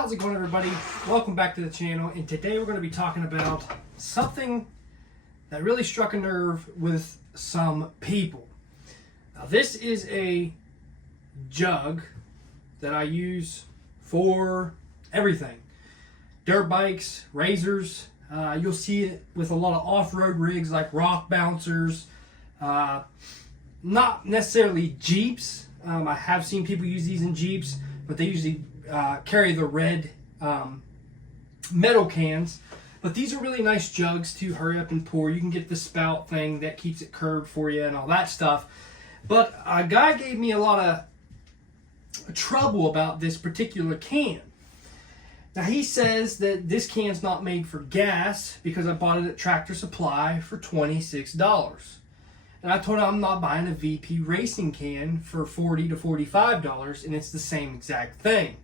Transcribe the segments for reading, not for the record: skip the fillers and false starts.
How's it going, everybody? Welcome back to the channel, and today we're going to be talking about something that really struck a nerve with some people. Now, this is a jug that I use for everything. Dirt bikes, razors. You'll see it with a lot of off-road rigs like rock bouncers. Not necessarily Jeeps. I have seen people use these in Jeeps, but they usually carry the red metal cans. But these are really nice jugs to hurry up and pour. You can get the spout thing that keeps it curved for you and all that stuff. But a guy gave me a lot of trouble about this particular can. Now, he says that this can's not made for gas because I bought it at Tractor Supply for $26. And I told him I'm not buying a VP Racing can for $40 to $45, and it's the same exact thing.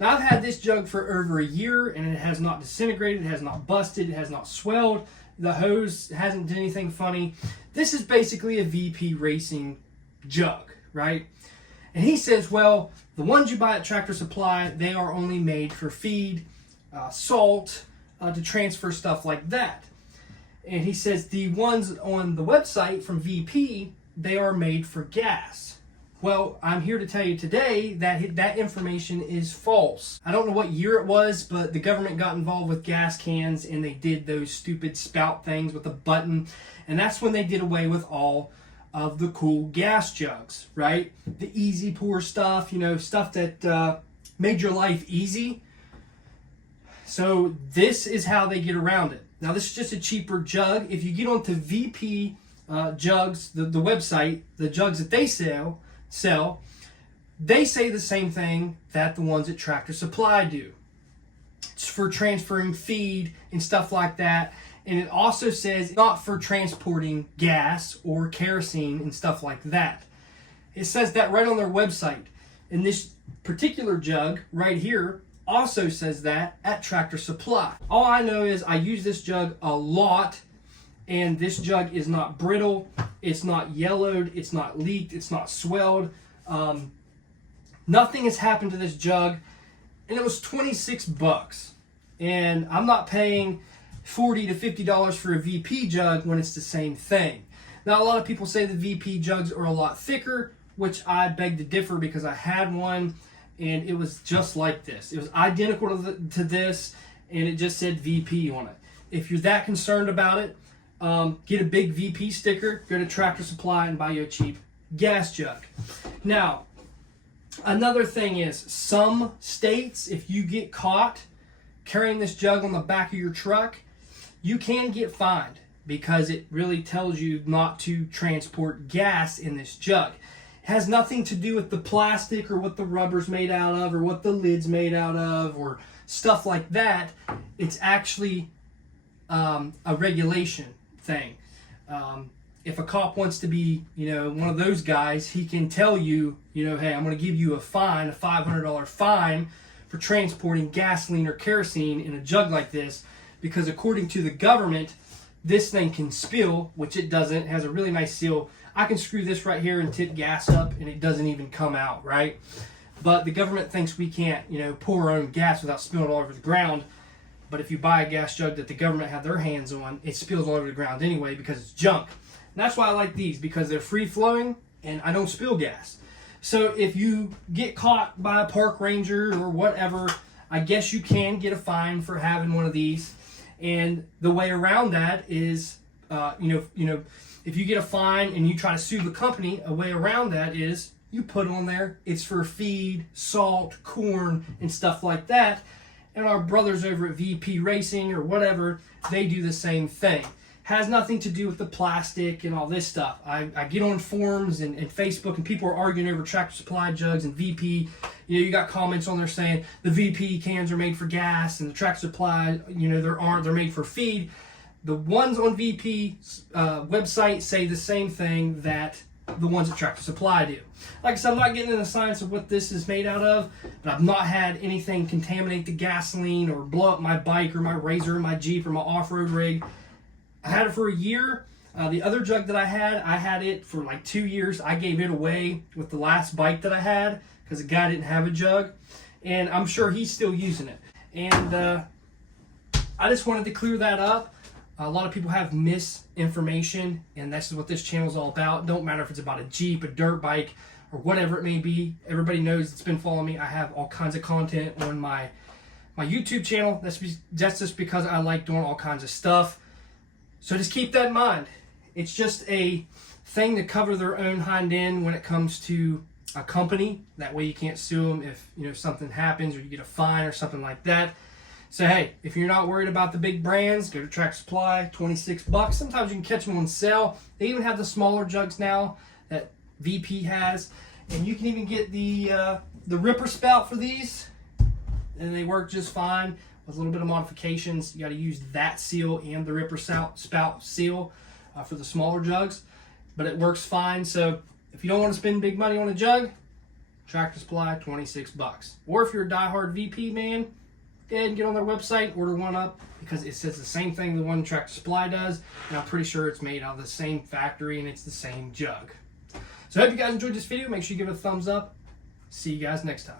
Now, I've had this jug for over a year, and it has not disintegrated, it has not busted, it has not swelled. The hose hasn't done anything funny. This is basically a VP Racing jug, right? And he says, well, the ones you buy at Tractor Supply, they are only made for feed, salt, to transfer stuff like that. And he says the ones on the website from VP, they are made for gas. Well, I'm here to tell you today that that information is false. I don't know what year it was, but the government got involved with gas cans and they did those stupid spout things with a button. And that's when they did away with all of the cool gas jugs, right? The easy pour stuff, stuff that made your life easy. So this is how they get around it. Now, this is just a cheaper jug. If you get onto VP jugs, the website, the jugs that they sell, they say the same thing that the ones at Tractor Supply do. It's for transferring feed and stuff like that. And it also says not for transporting gas or kerosene and stuff like that. It says that right on their website. And this particular jug right here also says that at Tractor Supply. All I know is I use this jug a lot, and this jug is not brittle, it's not yellowed, it's not leaked, it's not swelled. Nothing has happened to this jug, and it was $26. And I'm not paying $40 to $50 for a VP jug when it's the same thing. Now, a lot of people say the VP jugs are a lot thicker, which I beg to differ because I had one and it was just like this. It was identical to this, and it just said VP on it. If you're that concerned about it, get a big VP sticker, go to Tractor Supply and buy you a cheap gas jug. Now, another thing is, some states, if you get caught carrying this jug on the back of your truck, you can get fined because it really tells you not to transport gas in this jug. It has nothing to do with the plastic or what the rubber's made out of or what the lid's made out of or stuff like that. It's actually a regulation thing. If a cop wants to be, one of those guys, he can tell you, hey, I'm going to give you a fine, a $500 fine for transporting gasoline or kerosene in a jug like this, because according to the government, this thing can spill, which it doesn't. It has a really nice seal. I can screw this right here and tip gas up, and it doesn't even come out, right? But the government thinks we can't, pour our own gas without spilling it all over the ground. But if you buy a gas jug that the government had their hands on, it spills all over the ground anyway because it's junk. And that's why I like these, because they're free-flowing and I don't spill gas. So if you get caught by a park ranger or whatever, I guess you can get a fine for having one of these. And the way around that is, if you get a fine and you try to sue the company, a way around that is you put on there it's for feed, salt, corn, and stuff like that. And our brothers over at VP Racing or whatever, they do the same thing. Has nothing to do with the plastic and all this stuff. I get on forums and Facebook, and people are arguing over Tractor Supply jugs and VP. You got comments on there saying the VP cans are made for gas and the Tractor Supply, they're made for feed. The ones on VP website say the same thing that the ones at Tractor Supply do. Like I said, I'm not getting into the science of what this is made out of, but I've not had anything contaminate the gasoline or blow up my bike or my razor or my Jeep or my off-road rig. I had it for a year. The other jug that I had it for like 2 years. I gave it away with the last bike that I had because the guy didn't have a jug. and I'm sure he's still using it. And I just wanted to clear that up. A lot of people have misinformation, and that's what this channel is all about. Don't matter if it's about a Jeep, a dirt bike, or whatever it may be. Everybody knows that's been following me. I have all kinds of content on my YouTube channel. That's just because I like doing all kinds of stuff. So just keep that in mind. It's just a thing to cover their own hind end when it comes to a company. That way you can't sue them if something happens or you get a fine or something like that. So hey, if you're not worried about the big brands, go to Tractor Supply, 26 bucks. Sometimes you can catch them on sale. They even have the smaller jugs now that VP has. And you can even get the ripper spout for these. And they work just fine with a little bit of modifications. You got to use that seal and the ripper spout seal for the smaller jugs. But it works fine. So if you don't want to spend big money on a jug, Tractor Supply, 26 bucks. Or if you're a diehard VP man, go ahead and get on their website, order one up, because it says the same thing the one Tractor Supply does, and I'm pretty sure it's made out of the same factory and it's the same jug. So I hope you guys enjoyed this video. Make sure you give it a thumbs up. See you guys next time.